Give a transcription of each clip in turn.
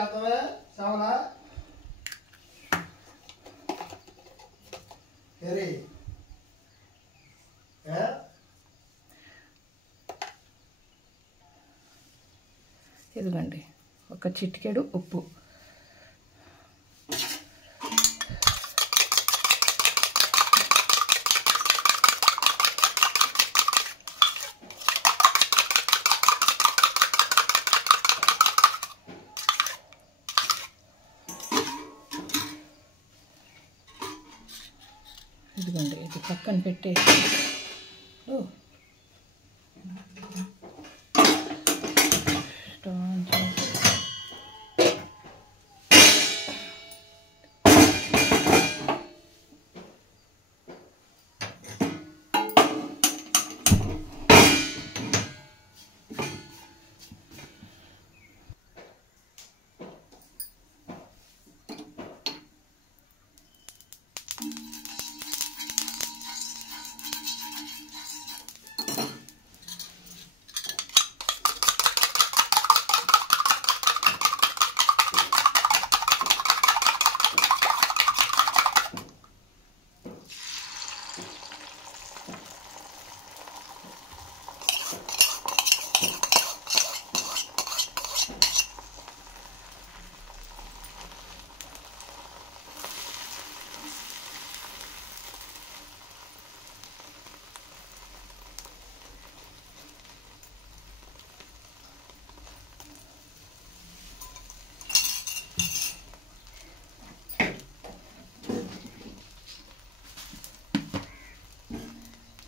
చేద్దామే శ్రవణ ఏరి ఇదిగోండి ఒక చిటికెడు ఉప్పు, ఇదిగోండి ఇది పక్కన పెట్టేసి స్టవ్ ఆన్ చేసి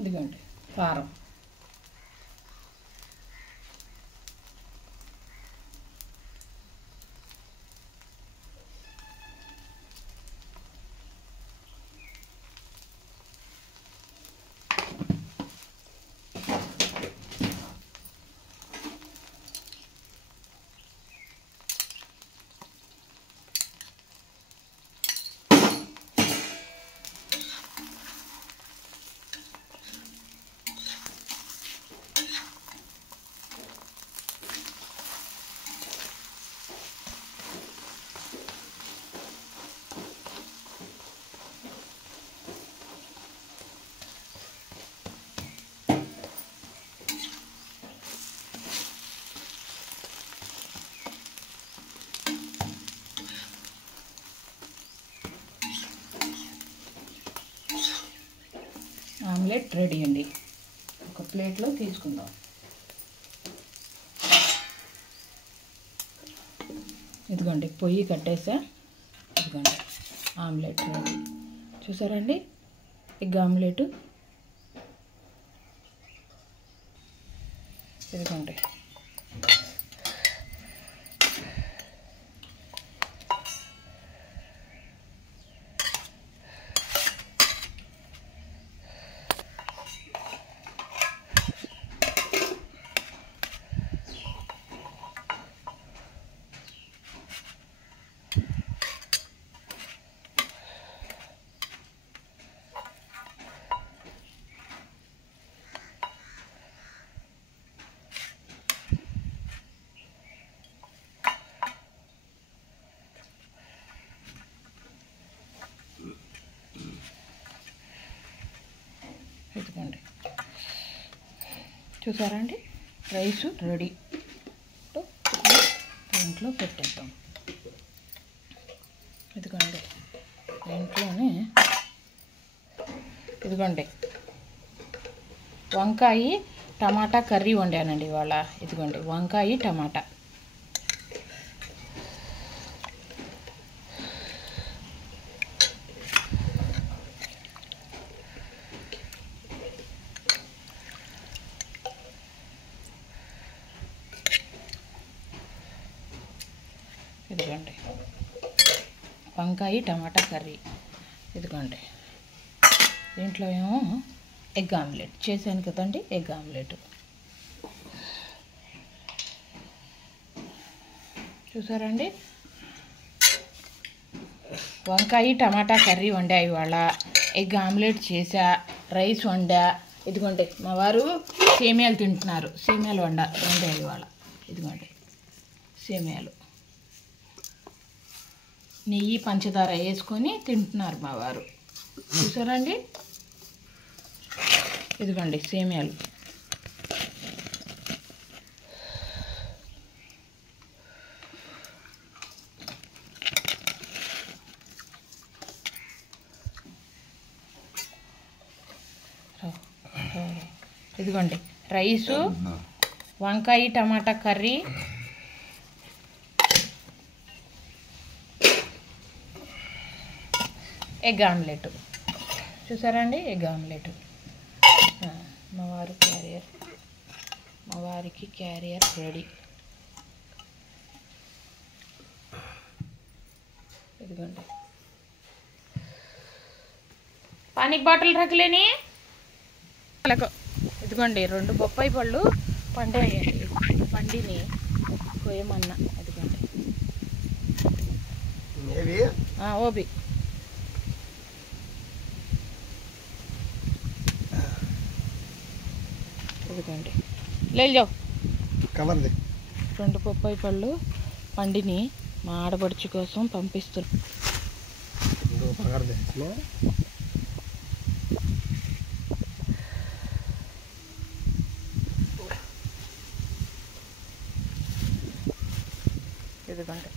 ఇదిగోండి కారం, ఆమ్లెట్ రెడీ అండి. ఒక ప్లేట్లో తీసుకుందాం. ఇదిగోండి పొయ్యి కట్టేసా. ఇదిగోండి ఆమ్లెట్ రెడీ. చూసారండి ఎగ్ ఆమ్లెట్. ఇదిగోండి ఇదిగోండి చూసారా అండి రైస్ రెడీ. దీంట్లో పెట్టేద్దాం. ఇదిగోండి దీంట్లోనే ఇదిగోండి వంకాయ టమాటా కర్రీ వండానండి ఇవాళ. ఇదిగోండి వంకాయ టమాటా. ఇదిగోండి వంకాయ టమాటా కర్రీ. ఇదిగోండి దీంట్లో ఏమో ఎగ్ ఆమ్లెట్ చేశాను కదండి. ఎగ్ ఆమ్లెట్ చూసారండి. వంకాయ టమాటా కర్రీ వండా ఇవాళ. ఎగ్ ఆమ్లెట్ చేసా, రైస్ వండా. ఇదిగోండి మా వారు సేమియాలు తింటున్నారు. సేమియాలు వండా ఇవాళ. ఇదిగోండి సేమియాలు. నెయ్యి పంచదార వేసుకొని తింటున్నారు మా వారు. చూసారండి, ఇదిగోండి సేమియాలు. ఇదిగోండి రైసు, వంకాయ టమాటా కర్రీ, ఎగ్ ఆమ్లెట్. చూసారండి, ఎగ్ ఆమ్లెట్. మా వారికి క్యారియర్ రెడీ. ఇదిగోండి పానీకి బాటిల్ రకలేని. ఇదిగోండి 2 బొప్పాయి పళ్ళు పండాయండి. పండిని కోయమన్నా. ఇదిగోండి ఓబి. ఇదిగోండి లేజో కవర్. 2 బొప్పాయి పళ్ళు పండిని మా ఆడపడుచు కోసం పంపిస్తున్నాం. ఇదిగోండి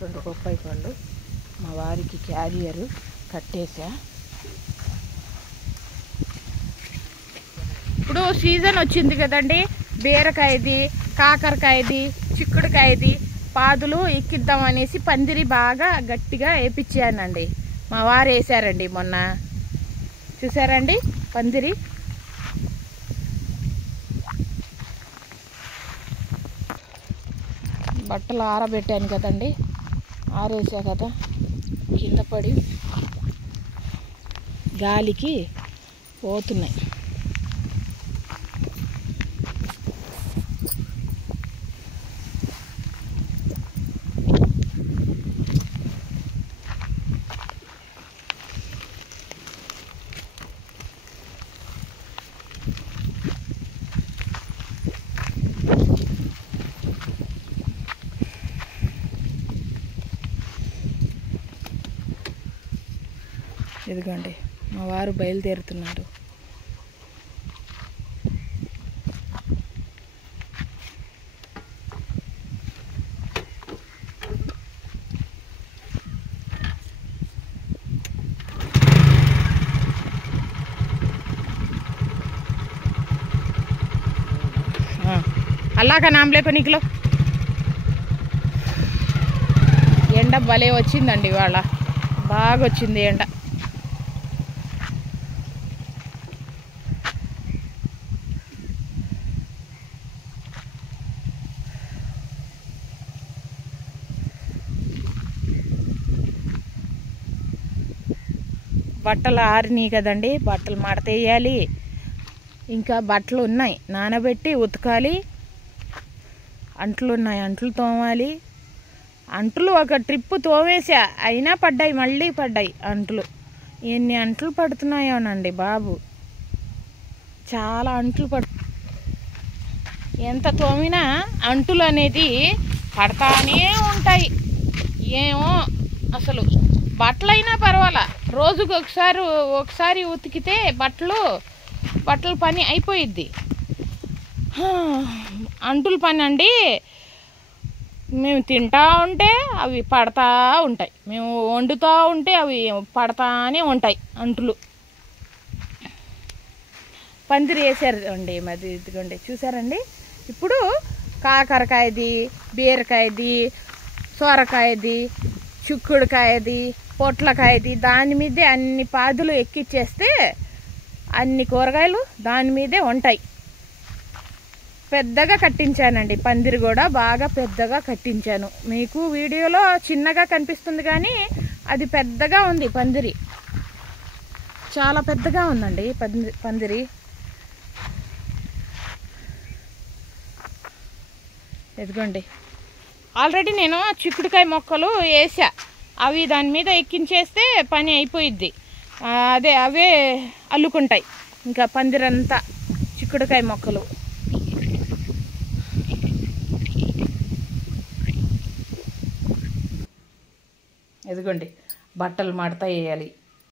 2 బొప్పాయి పళ్ళు మా వారికి క్యారియర్ కట్టేసా. ఇప్పుడు సీజన్ వచ్చింది కదండి, బీరకాయది, కాకరకాయది, చిక్కుడుకాయది పాదులు ఎక్కిద్దామనేసి పందిరి బాగా గట్టిగా వేపించానండి. మా వారు వేసారండి మొన్న. చూసారండి పందిరి. బట్టలు ఆరబెట్టాను కదండి, ఆరేసా కదా, కింద పడి గాలికి పోతున్నాయి. ఇదిగోండి మా వారు బయలుదేరుతున్నారు. అల్లాక నామలేకో నీకులో. ఎండ భలే వచ్చిందండి ఇవాళ, బాగా వచ్చింది ఎండ. బట్టలు ఆరినాయి కదండి, బట్టలు మడతేయాలి. ఇంకా బట్టలు ఉన్నాయి నానబెట్టి ఉతకాలి. అంట్లు ఉన్నాయి, అంట్లు తోమాలి. అంట్లు ఒక ట్రిప్పు తోమేసా, అయినా పడ్డాయి, మళ్ళీ పడ్డాయి అంట్లు. ఎన్ని అంట్లు పడుతున్నాయోనండి బాబు, చాలా అంట్లు ఎంత తోమినా అంట్లు అనేది పడతానే ఉంటాయి. ఏమో అసలు బట్టలైనా పర్వాలా, రోజుకు ఒకసారి ఉతికితే బట్టల పని అయిపోయిద్ది. అంటుల పని అండి, మేము తింటా ఉంటే అవి పడతా ఉంటాయి, మేము వండుతూ ఉంటే అవి పడతానే ఉంటాయి అంటులు. పందిరి వేసారు అండి మరి. ఇదిగోండి చూసారండి. ఇప్పుడు కాకరకాయది, బీరకాయది, సొరకాయది, చిక్కుడుకాయది, పొట్లకాయది దాని మీదే అన్ని పాదులు ఎక్కిచ్చేస్తే అన్ని కూరగాయలు దాని మీదే ఉంటాయి. పెద్దగా కట్టించానండి పందిరి కూడా, బాగా పెద్దగా కట్టించాను. మీకు వీడియోలో చిన్నగా కనిపిస్తుంది కానీ అది పెద్దగా ఉంది పందిరి, చాలా పెద్దగా ఉందండి పందిరి. ఇదిగోండి ఆల్రెడీ నేను చిక్కుడుకాయ మొక్కలు వేసా, అవి దాని మీద ఎక్కించేస్తే పని అయిపోయిద్ది. అవే అల్లుకుంటాయి ఇంకా పందిరంతా చిక్కుడుకాయ మొక్కలు. ఇదిగోండి బట్టలు మడత వేయాలి.